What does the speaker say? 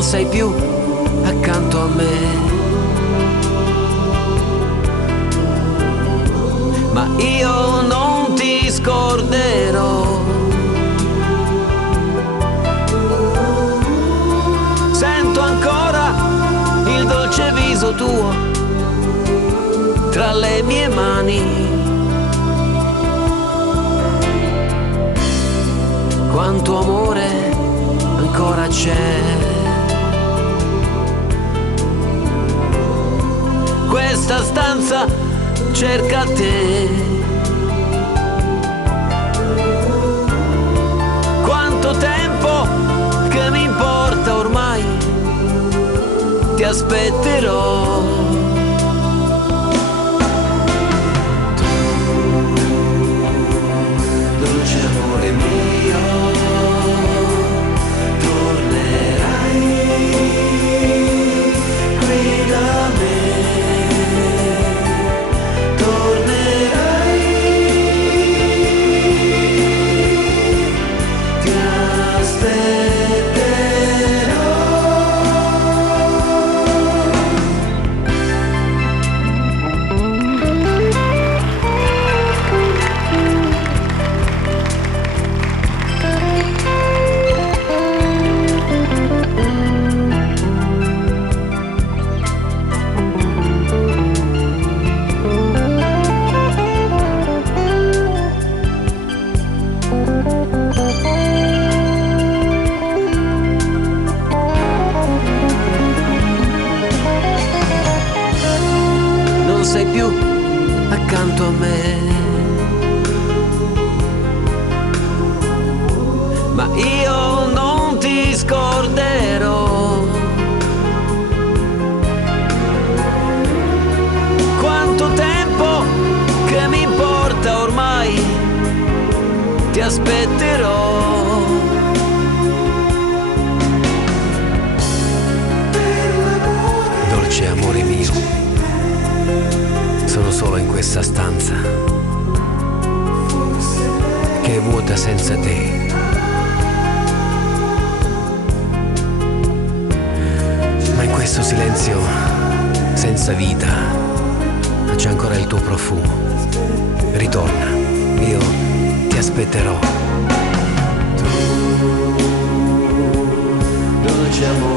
non sei più accanto a me, ma io non ti scorderò. Sento ancora il dolce viso tuo tra le mie mani. Quanto amore ancora c'è. Questa stanza cerca te. Quanto tempo che mi importa ormai, ti aspetterò. Dolce amore mio, tornerai qui da me. Sei più accanto a me, ma io non ti scorderò. Quanto tempo che mi importa ormai, ti aspetterò. Dolce amore mio, sono solo in questa stanza che è vuota senza te. Ma in questo silenzio senza vita c'è ancora il tuo profumo. Ritorna, io ti aspetterò. Tu, dolce amore.